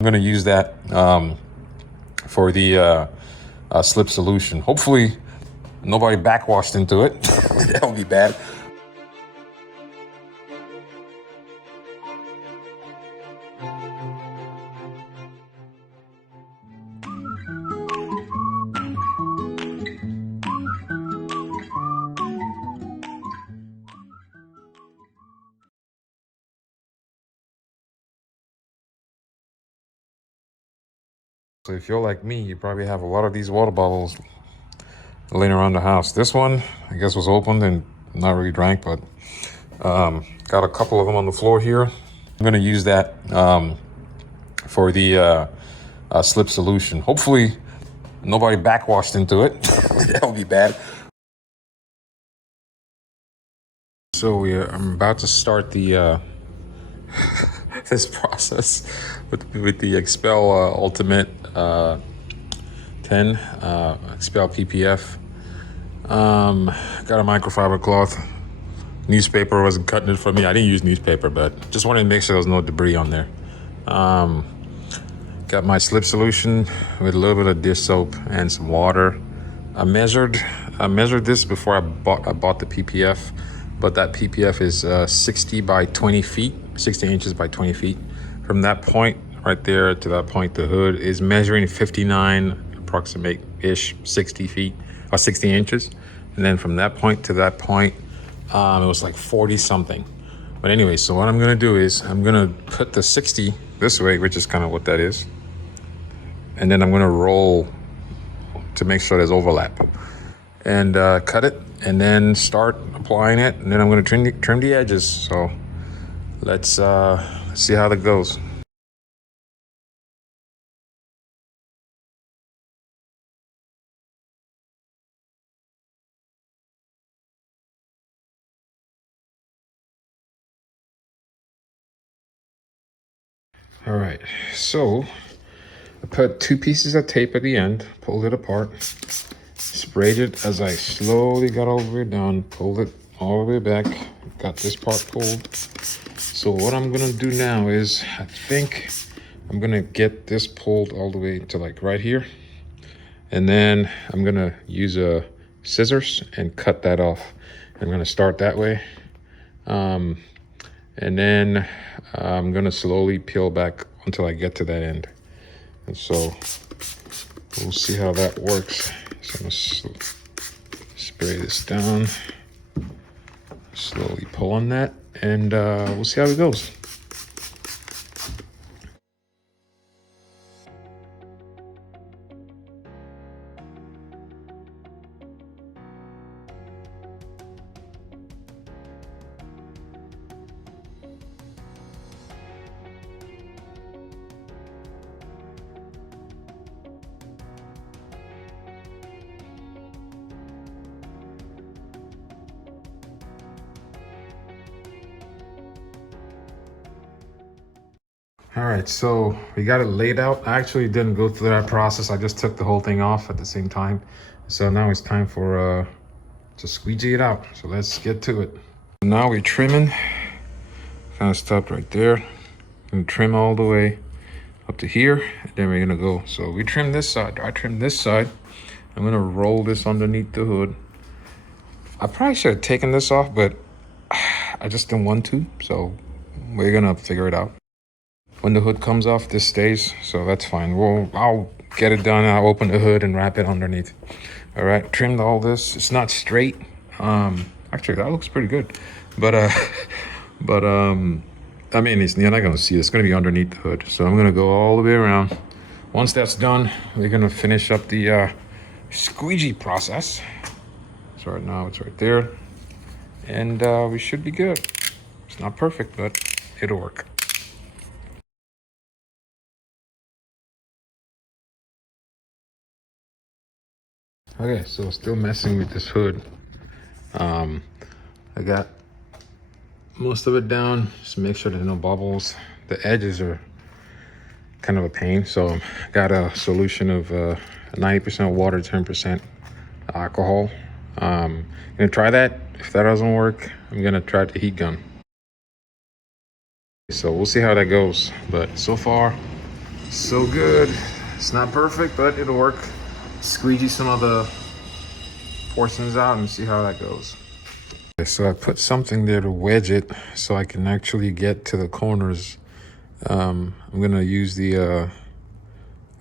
I'm gonna use that for the slip solution. Hopefully nobody backwashed into it. That would be bad. So if you're like me, you probably have a lot of these water bottles laying around the house. This one, I guess, was opened and not really drank, but got a couple of them on the floor here. I'm gonna use that for the slip solution. Hopefully nobody backwashed into it. That would be bad. So I'm about to start the this process with the Expel Ultimate 10 Expel PPF. Got a microfiber cloth. Newspaper wasn't cutting it for me. I didn't use newspaper, but just wanted to make sure there was no debris on there. Got my slip solution with a little bit of dish soap and some water. I measured this before I bought the PPF, but that PPF is 60 by 20 feet, 60 inches by 20 feet. From that point right there to that point, the hood is measuring 59, approximate-ish 60 feet or 60 inches. And then from that point to that point, it was like 40 something. But anyway, so what I'm gonna do is I'm gonna put the 60 this way, which is kind of what that is. And then I'm gonna roll to make sure there's overlap. And cut it and then start applying it. And then I'm gonna trim the edges. So let's see how that goes. All right, so I put 2 pieces of tape at the end, pulled it apart, sprayed it as I slowly got all the way down, pulled it all the way back, got this part pulled. So what I'm gonna do now is, I think I'm gonna get this pulled all the way to like right here. And then I'm gonna use a scissors and cut that off. I'm gonna start that way. And then I'm gonna slowly peel back until I get to that end. And so we'll see how that works. So I'm gonna spray this down, slowly pull on that, and we'll see how it goes. All right, so we got it laid out. I actually didn't go through that process. I just took the whole thing off at the same time. So now it's time for to squeegee it out. So let's get to it. Now we're trimming. Kind of stopped right there. And trim all the way up to here. And then we're gonna go. So we trim this side. I trim this side. I'm gonna roll this underneath the hood. I probably should have taken this off, but I just didn't want to. So we're gonna figure it out. When the hood comes off, this stays, so that's fine. I'll get it done. I'll open the hood and wrap it underneath. All right, trimmed all this. It's not straight. Actually, that looks pretty good. But I mean, you're not gonna see it. It's gonna be underneath the hood. So I'm gonna go all the way around. Once that's done, we're gonna finish up the squeegee process. So right now it's right there, and we should be good. It's not perfect, but it'll work. Okay, so still messing with this hood. I got most of it down, just make sure there's no bubbles. The edges are kind of a pain, so I got a solution of 90% water, 10% alcohol. I'm gonna try that. If that doesn't work, I'm gonna try the heat gun. So we'll see how that goes, but so far So good. It's not perfect, but it'll work. Squeegee some of the portions out and see how that goes. Okay, so I put something there to wedge it so I can actually get to the corners. I'm gonna use the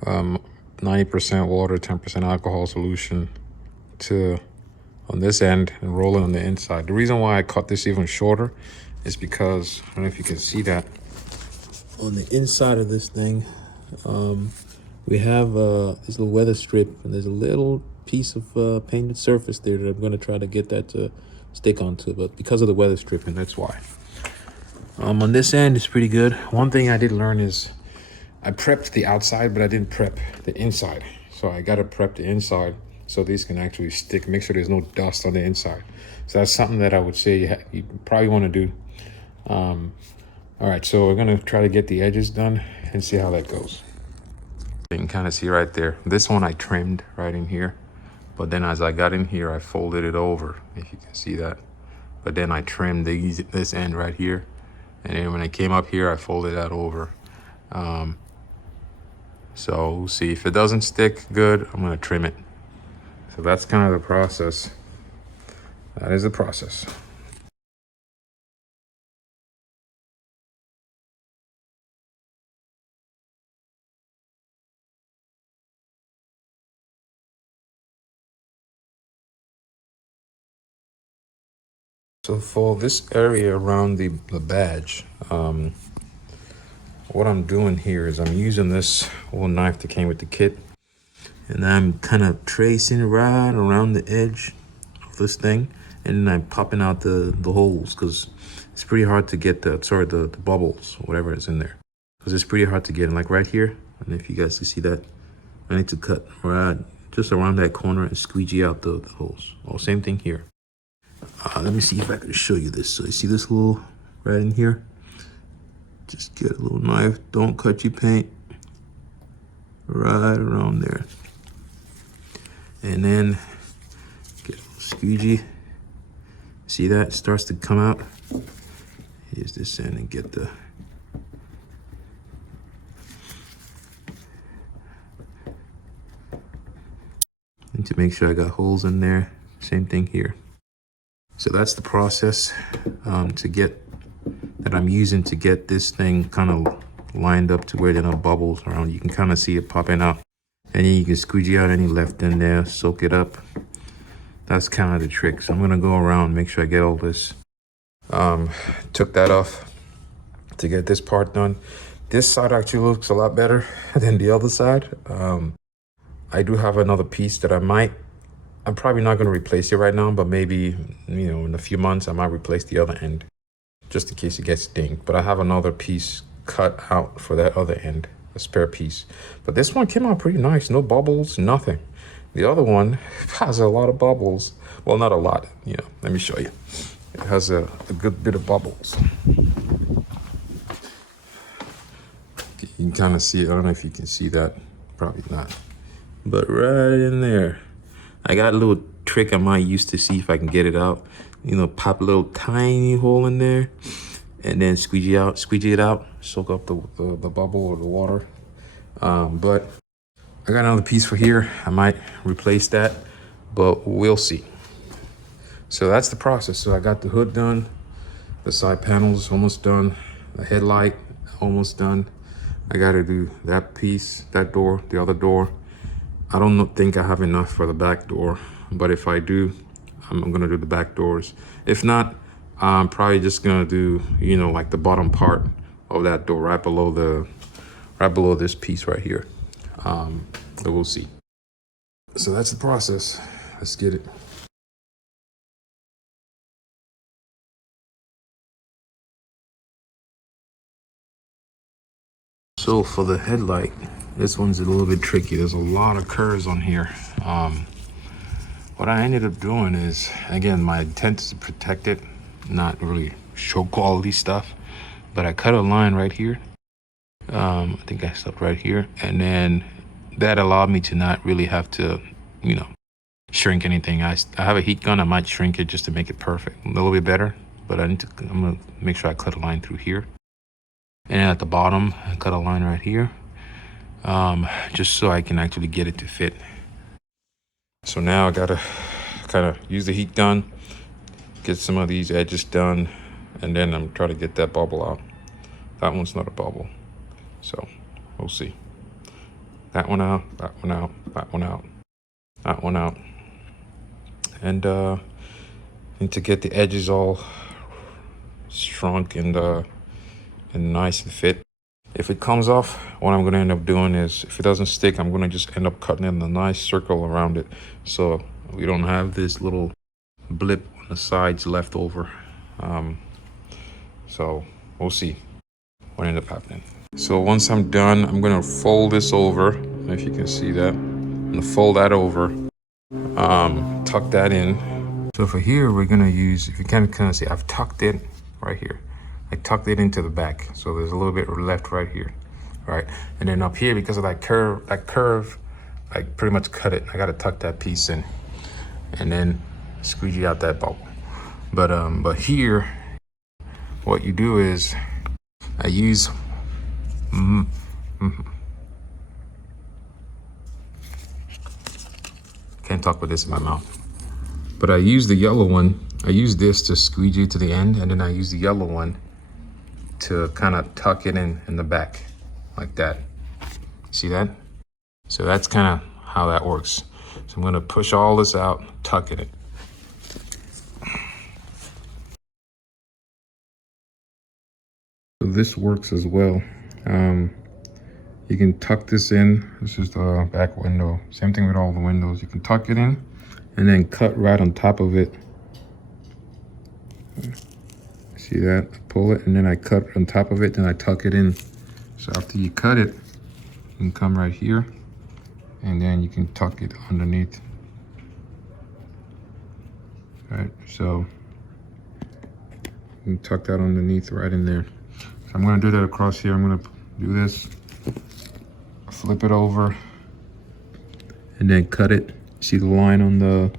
90% water, 10% alcohol solution on this end and roll it on the inside. The reason why I cut this even shorter is because, I don't know if you can see that, on the inside of this thing, we have this little weather strip, and there's a little piece of painted surface there that I'm going to try to get that to stick onto, but because of the weather stripping, that's why. On this end, it's pretty good. One thing I did learn is I prepped the outside, but I didn't prep the inside. So I got to prep the inside so these can actually stick, make sure there's no dust on the inside. So that's something that I would say you probably want to do. All right, so we're going to try to get the edges done and see how that goes. You can kind of see right there. This one I trimmed right in here. But then as I got in here, I folded it over, if you can see that. But then I trimmed this end right here. And then when I came up here, I folded that over. So we'll see. If it doesn't stick good, I'm gonna trim it. So that's kind of the process. That is the process. So for this area around the badge, what I'm doing here is I'm using this little knife that came with the kit, and I'm kind of tracing right around the edge of this thing, and then I'm popping out the holes, because it's pretty hard to get the bubbles, whatever is in there, because it's pretty hard to get in. Like right here, and if you guys can see that, I need to cut right just around that corner and squeegee out the holes. Well, same thing here. Let me see if I can show you this. So you see this little right in here? Just get a little knife, don't cut your paint, right around there. And then get a little squeegee. See that? It starts to come out. Here's this end and get the... And to make sure I got holes in there, same thing here. So that's the process that I'm using to get this thing kind of lined up to where there are no bubbles around. You can kind of see it popping out, and then you can squeegee out any left in there, soak it up. That's kind of the trick. So I'm gonna go around, make sure I get all this. Took that off to get this part done. This side actually looks a lot better than the other side. I do have another piece that I'm probably not going to replace it right now, but maybe, in a few months, I might replace the other end just in case it gets dinged. But I have another piece cut out for that other end, a spare piece. But this one came out pretty nice. No bubbles, nothing. The other one has a lot of bubbles. Well, not a lot. Let me show you. It has a good bit of bubbles. You can kind of see it. I don't know if you can see that. Probably not. But right in there. I got a little trick I might use to see if I can get it out. Pop a little tiny hole in there and then squeegee it out, soak up the bubble or the water. But I got another piece for here. I might replace that, but we'll see. So that's the process. So I got the hood done, the side panels almost done, the headlight almost done. I got to do that piece, that door, the other door. I don't think I have enough for the back door, but if I do, I'm gonna do the back doors. If not, I'm probably just gonna do, like the bottom part of that door, right below this piece right here. But we'll see. So that's the process. Let's get it. So for the headlight, this one's a little bit tricky. There's a lot of curves on here. What I ended up doing is, again, my intent is to protect it, not really show quality stuff, but I cut a line right here. I think I stopped right here. And then that allowed me to not really have to, shrink anything. I have a heat gun. I might shrink it just to make it perfect, a little bit better, but I'm gonna make sure I cut a line through here. And at the bottom, I cut a line right here. just so I can actually get it to fit. So now I gotta kind of use the heat gun, get some of these edges done, and then I'm trying to get that bubble out. That one's not a bubble, so we'll see. That one out, that one out, that one out, that one out. And need to get the edges all shrunk and nice and fit. If it comes off, what I'm gonna end up doing is, if it doesn't stick, I'm gonna just end up cutting in a nice circle around it, so we don't have this little blip on the sides left over. So we'll see what ends up happening. So once I'm done, I'm gonna fold this over. If you can see that, I'm gonna fold that over, tuck that in. So for here, we're gonna use, if you can kind of see, I've tucked it right here. I tucked it into the back, so there's a little bit left right here, right? And then up here, because of that curve, I pretty much cut it. I gotta tuck that piece in, and then squeegee out that bubble. But here, what you do is, I use, can't talk with this in my mouth. But I use the yellow one. I use this to squeegee to the end, and then I use the yellow one to kind of tuck it in the back, like that. See that? So that's kind of how that works. So I'm gonna push all this out, tuck it in. So this works as well. You can tuck this in. This is the back window. Same thing with all the windows. You can tuck it in and then cut right on top of it. See that? I pull it and then I cut on top of it, then I tuck it in. So after you cut it, you can come right here and then you can tuck it underneath. Right, so you can tuck that underneath right in there. So I'm gonna do that across here. I'm gonna do this, flip it over, and then cut it. See the line on the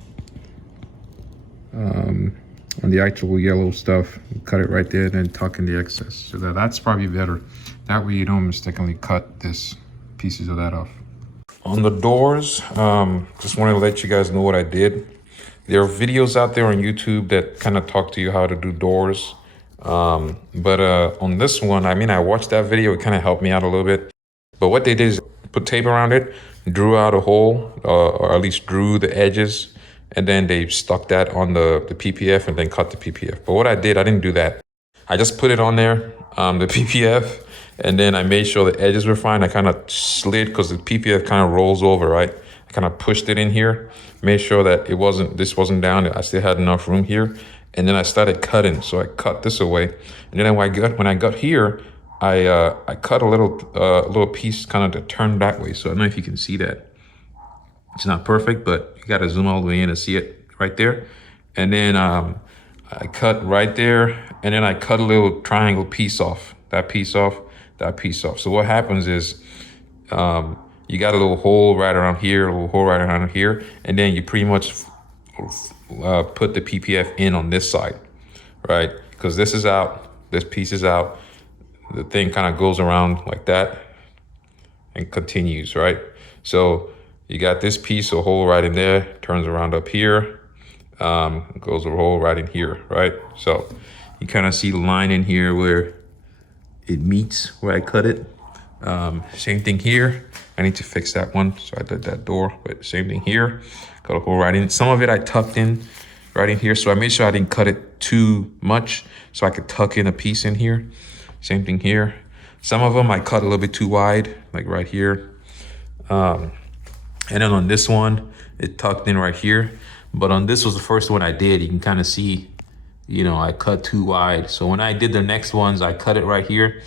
actual yellow stuff, cut it right there, then tuck in the excess. So that's probably better. That way you don't mistakenly cut this pieces of that off. On the doors, just wanted to let you guys know what I did. There are videos out there on YouTube that kind of talk to you how to do doors. But on this one, I mean, I watched that video, it kind of helped me out a little bit. But what they did is put tape around it, drew out a hole, or at least drew the edges, and then they stuck that on the PPF and then cut the PPF. But what I did, I didn't do that. I just put it on there, the PPF, and then I made sure the edges were fine. I kind of slid, because the PPF kind of rolls over, right? I kind of pushed it in here, made sure that this wasn't down. I still had enough room here. And then I started cutting. So I cut this away. And then when I got here, I cut a little piece kind of to turn that way. So I don't know if you can see that. It's not perfect, but you got to zoom all the way in to see it right there. And then I cut right there, and then I cut a little triangle piece off. That piece off, that piece off. So what happens is you got a little hole right around here, a little hole right around here, and then you pretty much put the PPF in on this side, right? Because this is out, this piece is out. The thing kind of goes around like that and continues, right? So you got this piece, a hole right in there, turns around up here, goes a hole right in here, right? So you kind of see the line in here where it meets where I cut it. Same thing here. I need to fix that one, so I did that door, but same thing here. Got a hole right in. Some of it I tucked in right in here, so I made sure I didn't cut it too much, so I could tuck in a piece in here. Same thing here. Some of them I cut a little bit too wide, like right here. And then on this one, it tucked in right here. But on this was the first one I did. You can kind of see, you know, I cut too wide. So when I did the next ones, I cut it right here.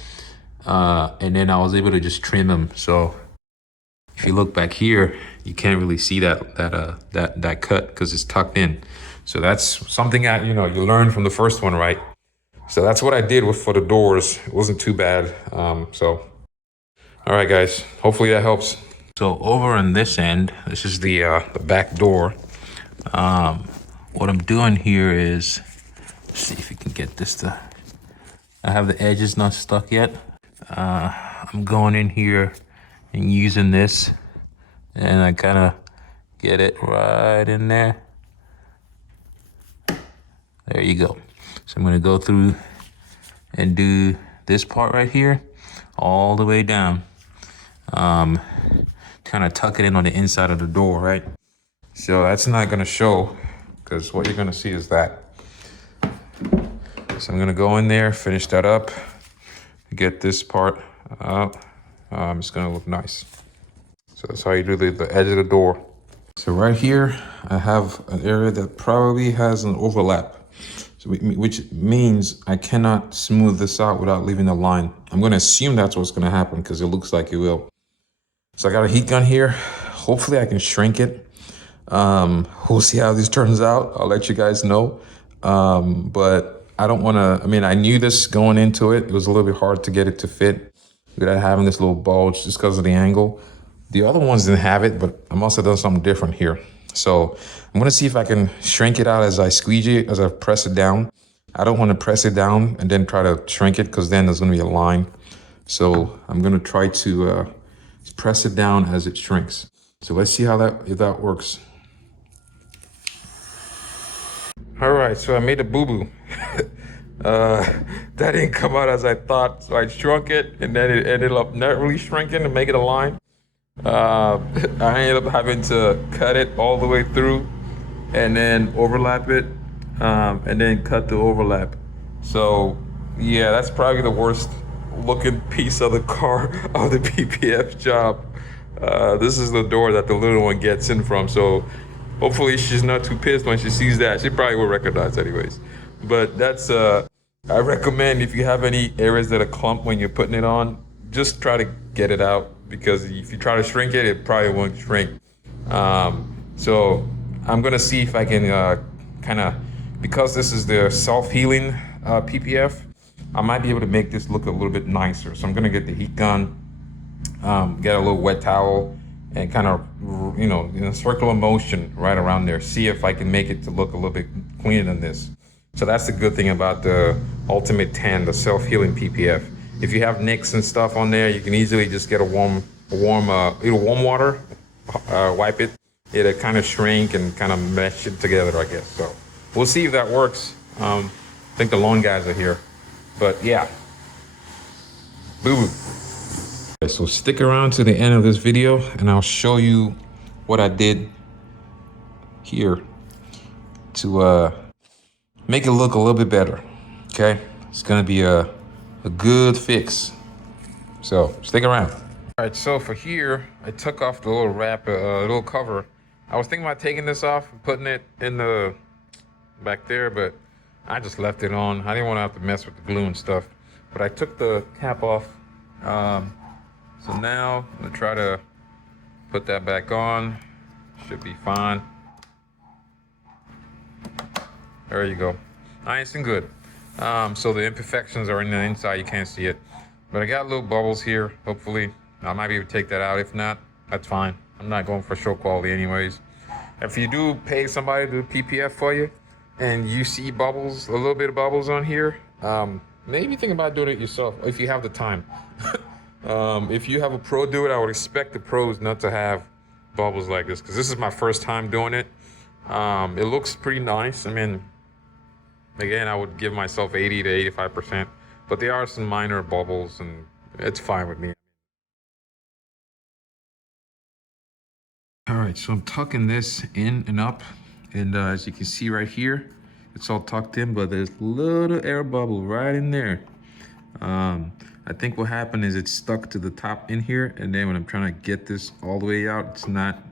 And then I was able to just trim them. So if you look back here, you can't really see that cut because it's tucked in. So that's something that, you know, you learn from the first one, right? So that's what I did for the doors. It wasn't too bad. So, all right, guys, hopefully that helps. So over on this end, this is the back door. What I'm doing here is, let's see if you can get this to, I have the edges not stuck yet. I'm going in here and using this, and I kind of get it right in there. There you go. So I'm gonna go through and do this part right here all the way down. Kind of tuck it in on the inside of the door, right? So that's not gonna show, because what you're gonna see is that. So I'm gonna go in there, finish that up, get this part out. It's gonna look nice. So that's how you do the edge of the door. So right here, I have an area that probably has an overlap. So which means I cannot smooth this out without leaving a line. I'm gonna assume that's what's gonna happen because it looks like it will. So I got a heat gun here. Hopefully I can shrink it. We'll see how this turns out. I'll let you guys know. But I don't wanna, I knew this going into it. It was a little bit hard to get it to fit without having this little bulge just because of the angle. The other ones didn't have it, but I must have done something different here. So I'm gonna see if I can shrink it out as I squeegee it, as I press it down. I don't wanna press it down and then try to shrink it because then there's gonna be a line. So I'm gonna try to press it down as it shrinks. So let's see if that works. All right, so I made a boo-boo. That didn't come out as I thought, so I shrunk it and then it ended up not really shrinking to make it a line. I ended up having to cut it all the way through and then overlap it, and then cut the overlap. So yeah, that's probably the worst looking piece of the car of the PPF job. This is the door that the little one gets in from, so hopefully she's not too pissed when she sees that. She probably will recognize anyways. But that's I recommend, if you have any areas that are clumped when you're putting it on, just try to get it out, because if you try to shrink it, it probably won't shrink. So I'm gonna see if I can kind of, because this is the self-healing PPF, I might be able to make this look a little bit nicer. So I'm gonna get the heat gun, get a little wet towel, and kind of, in a circular motion right around there. See if I can make it to look a little bit cleaner than this. So that's the good thing about the Ultimate 10, the self-healing PPF. If you have nicks and stuff on there, you can easily just get warm water, wipe it. It'll kind of shrink and kind of mesh it together, I guess. So we'll see if that works. I think the lawn guys are here, but yeah, boo-boo. Okay, so stick around to the end of this video and I'll show you what I did here to make it look a little bit better. Okay, it's gonna be a good fix. So stick around. All right, so for here, I took off the little wrap, little cover. I was thinking about taking this off and putting it in the back there, but I just left it on. I didn't want to have to mess with the glue and stuff. But I took the cap off. So now I'm gonna try to put that back on. Should be fine. There you go. Nice and good. So the imperfections are in the inside, you can't see it. But I got little bubbles here, hopefully. I might be able to take that out. If not, that's fine. I'm not going for show quality anyways. If you do pay somebody to do PPF for you, and you see bubbles, a little bit of bubbles on here, maybe think about doing it yourself, if you have the time. If you have a pro do it, I would expect the pros not to have bubbles like this, because this is my first time doing it. It looks pretty nice. Again, I would give myself 80 to 85%, but there are some minor bubbles and it's fine with me. All right, so I'm tucking this in and up, and as you can see right here, it's all tucked in, but there's a little air bubble right in there. I think what happened is it's stuck to the top in here, and then when I'm trying to get this all the way out, it's not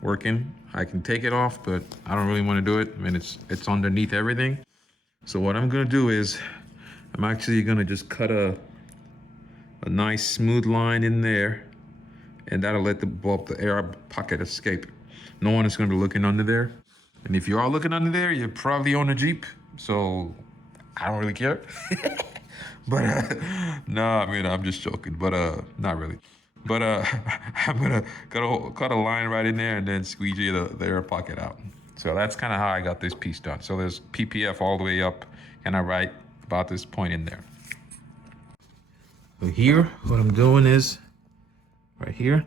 working. I can take it off, but I don't really want to do it. It's underneath everything. So what I'm gonna do is, I'm actually gonna just cut a nice smooth line in there, and that'll let the air pocket escape. No one is gonna be looking under there. And if you are looking under there, you're probably on a Jeep, so I don't really care. But no, I'm just joking, but not really. But I'm gonna cut a line right in there and then squeegee the air pocket out. So that's kind of how I got this piece done. So there's PPF all the way up, and I right about this point in there. So here, what I'm doing is right here.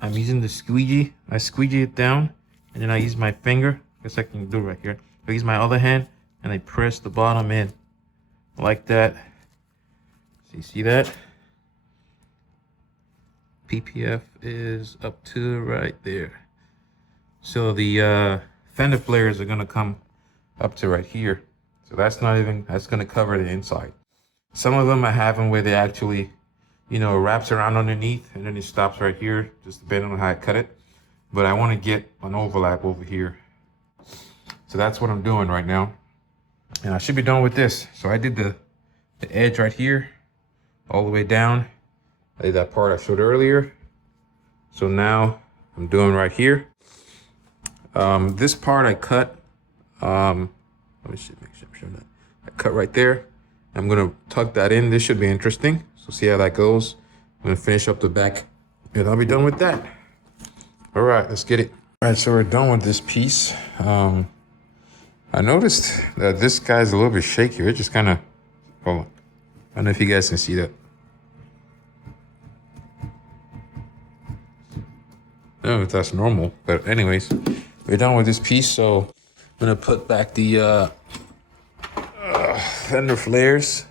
I'm using the squeegee. I squeegee it down, and then I use my finger. I guess I can do it right here. I use my other hand, and I press the bottom in like that. So you see that? PPF is up to right there. So the fender flares are gonna come up to right here. So that's not even, that's gonna cover the inside. Some of them I have them where they actually, you know, wraps around underneath and then it stops right here, just depending on how I cut it. But I wanna get an overlap over here. So that's what I'm doing right now. And I should be done with this. So I did the edge right here, all the way down. I did that part I showed earlier. So now I'm doing right here. This part I cut, let me see, make sure I'm showing that. I cut right there. I'm gonna tuck that in. This should be interesting. So see how that goes. I'm gonna finish up the back and I'll be done with that. All right, let's get it. All right, so we're done with this piece. I noticed that this guy's a little bit shaky. It just kind of, hold on. I don't know if you guys can see that. I don't know if that's normal, but anyways, we're done with this piece. So I'm gonna put back the fender flares.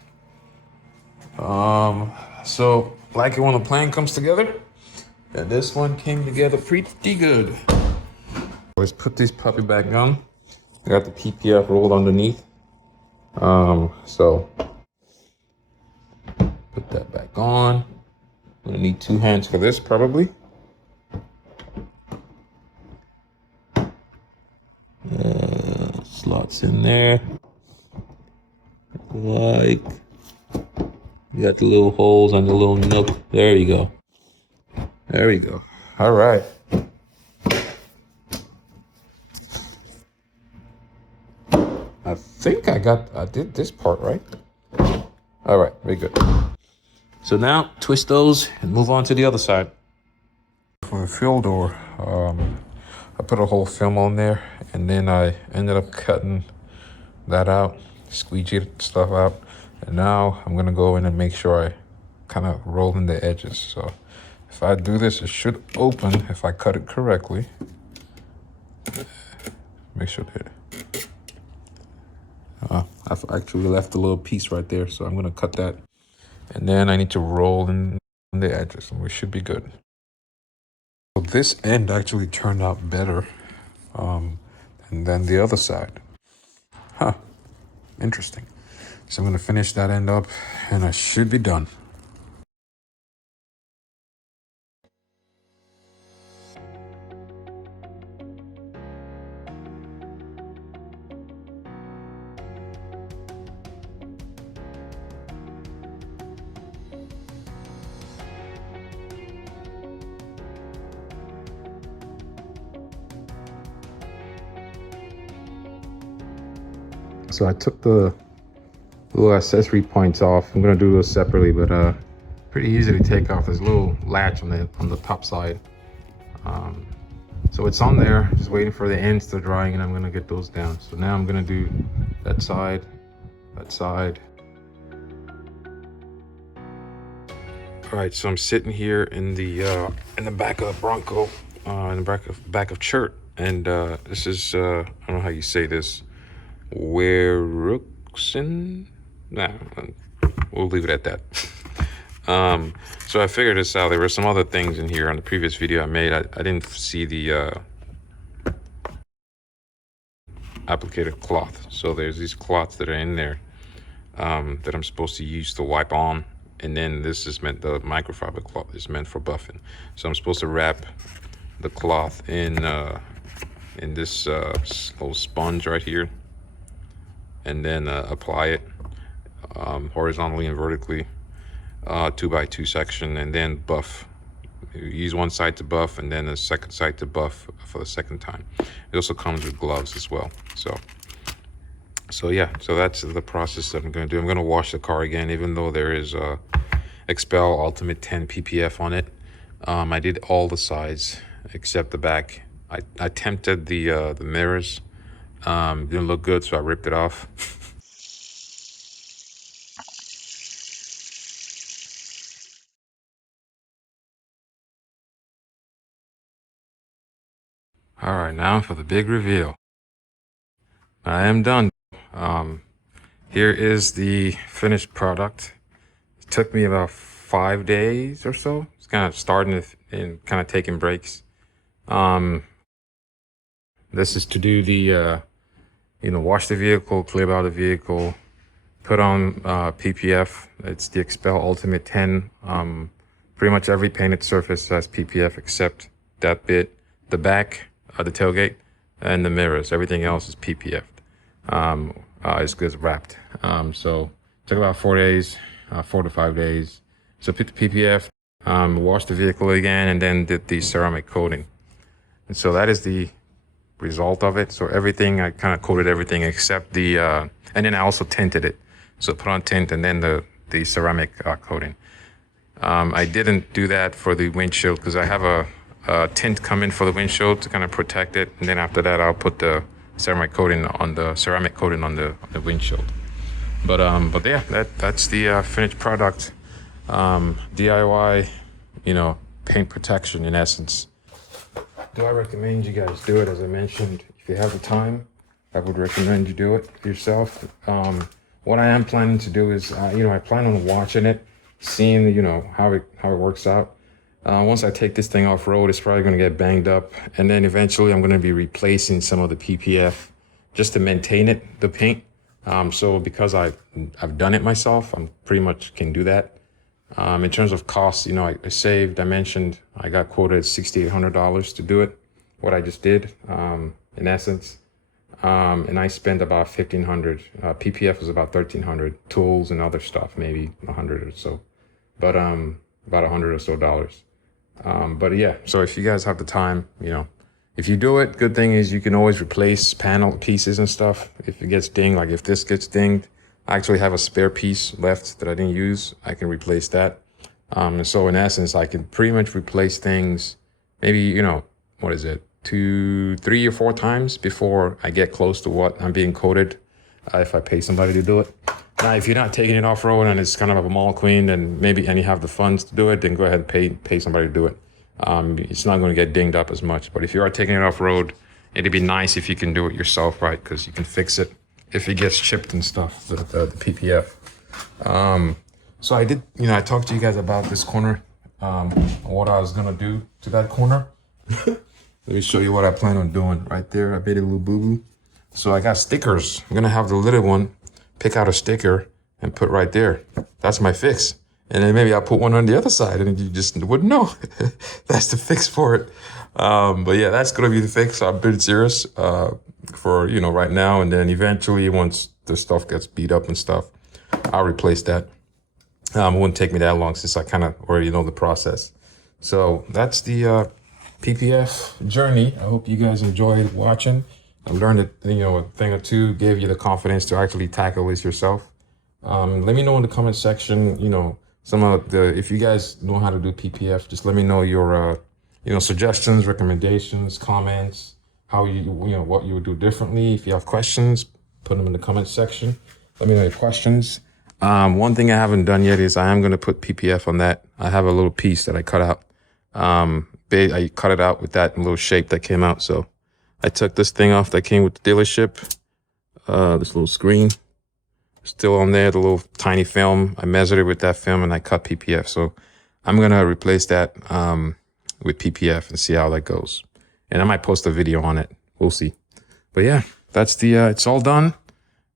So like it when the plan comes together, and this one came together pretty good. Let's put this puppy back on. I got the PPF rolled underneath. So put that back on. I'm gonna need 2 hands for this probably. Slots in there. Like, you got the little holes and the little nook. There you go. There we go. All right. I think I did this part right. All right, very good. So now twist those and move on to the other side. For the fill door, I put a whole film on there and then I ended up cutting that out, squeegeed stuff out. And now I'm gonna go in and make sure I kind of roll in the edges. So if I do this, it should open if I cut it correctly. Make sure that I've actually left a little piece right there, so I'm gonna cut that. And then I need to roll in the edges and we should be good. So this end actually turned out better than the other side. Huh, interesting. So I'm gonna finish that end up and I should be done. So I took the little accessory points off. I'm gonna do those separately, but pretty easy to take off. This little latch on the top side. So it's on there, just waiting for the ends to drying, and I'm gonna get those down. So now I'm gonna do that side, that side. All right, so I'm sitting here in the back of Bronco, in the back of Chert, and this is I don't know how you say this, Weiruixin. Nah, we'll leave it at that. So I figured this out. There were some other things in here on the previous video I made. I didn't see the applicator cloth. So there's these cloths that are in there that I'm supposed to use to wipe on. And then this is meant, the microfiber cloth is meant for buffing. So I'm supposed to wrap the cloth in this little sponge right here. And then apply it horizontally and vertically, 2x2 section, and then buff. You use one side to buff and then the second side to buff for the second time. It also comes with gloves as well. So yeah, so that's the process that I'm going to do. I'm going to wash the car again, even though there is Expel Ultimate 10 PPF on it. I did all the sides except the back. I attempted the mirrors. Didn't look good, so I ripped it off. All right, now for the big reveal. I am done. Here is the finished product. It took me about 5 days or so. It's kind of starting and kind of taking breaks. This is to do the, wash the vehicle, clear out the vehicle, put on PPF. It's the Expel Ultimate 10. Pretty much every painted surface has PPF except that bit, the back, the tailgate, and the mirrors. Everything else is PPF. It's good wrapped. So took about 4 days, 4 to 5 days. So put the PPF, washed the vehicle again, and then did the ceramic coating. And so that is the result of it. So everything, I kind of coated everything except the, and then I also tinted it. So put on tint and then the ceramic coating. I didn't do that for the windshield because I have a tint come in for the windshield to kind of protect it. And then after that, I'll put the ceramic coating on the windshield. But yeah, that's the finished product. DIY, paint protection in essence. Do I recommend you guys do it? As I mentioned, if you have the time, I would recommend you do it yourself. What I am planning to do is, I plan on watching it, seeing, how it works out. Once I take this thing off road, it's probably going to get banged up, and then eventually I'm going to be replacing some of the PPF just to maintain it, the paint. So because I've done it myself, I'm pretty much can do that. In terms of costs, I saved. I mentioned I got quoted $6,800 to do it. What I just did, in essence. And I spent about $1,500. PPF was about $1,300. Tools and other stuff, maybe $100 or so. But about $100 or so dollars. But yeah, so if you guys have the time, if you do it, good thing is you can always replace panel pieces and stuff. If it gets dinged, like if this gets dinged, I actually have a spare piece left that I didn't use. I can replace that. And so in essence, I can pretty much replace things maybe, what is it? 2, 3 or 4 times before I get close to what I'm being quoted if I pay somebody to do it. Now, if you're not taking it off road and it's kind of a mall queen and you have the funds to do it, then go ahead and pay somebody to do it. It's not going to get dinged up as much. But if you are taking it off road, it'd be nice if you can do it yourself, right? Because you can fix it if it gets chipped and stuff, the PPF. So I did, I talked to you guys about this corner, what I was going to do to that corner. Let me show you what I plan on doing right there. I made a little boo-boo. So I got stickers. I'm going to have the little one pick out a sticker and put right there. That's my fix. And then maybe I'll put one on the other side and you just wouldn't know. That's the fix for it. But yeah, that's going to be the fix. I'm pretty serious for, right now. And then eventually once the stuff gets beat up and stuff, I'll replace that. It wouldn't take me that long since I kind of already know the process. So that's the PPF journey. I hope you guys enjoyed watching. I learned a thing or two, gave you the confidence to actually tackle this yourself. Let me know in the comment section, some of the, if you guys know how to do PPF, just let me know your, suggestions, recommendations, comments, how what you would do differently. If you have questions, put them in the comment section. Let me know your questions. One thing I haven't done yet is I am going to put PPF on that. I have a little piece that I cut out. I cut it out with that little shape that came out. So I took this thing off that came with the dealership. This little screen still on there, the little tiny film. I measured it with that film and I cut PPF. So I'm going to replace that with PPF and see how that goes. And I might post a video on it. We'll see. But yeah, that's it's all done.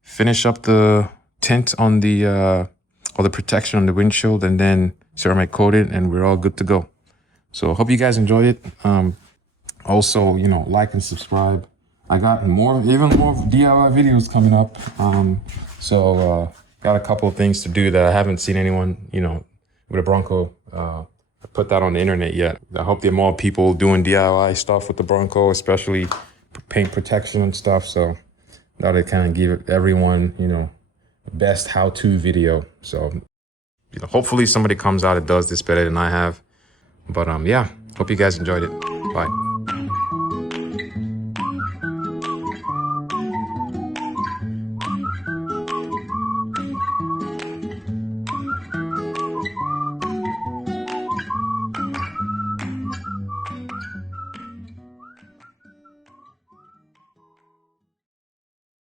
Finish up the tint on the protection on the windshield and then ceramic coat it and we're all good to go. So hope you guys enjoyed it. Also, like and subscribe. I got even more DIY videos coming up. Got a couple of things to do that I haven't seen anyone, with a Bronco, put that on the internet yet. I hope there are more people doing DIY stuff with the Bronco, especially paint protection and stuff. So that'll kind of give everyone, the best how-to video. So, hopefully somebody comes out and does this better than I have. But yeah, hope you guys enjoyed it. Bye.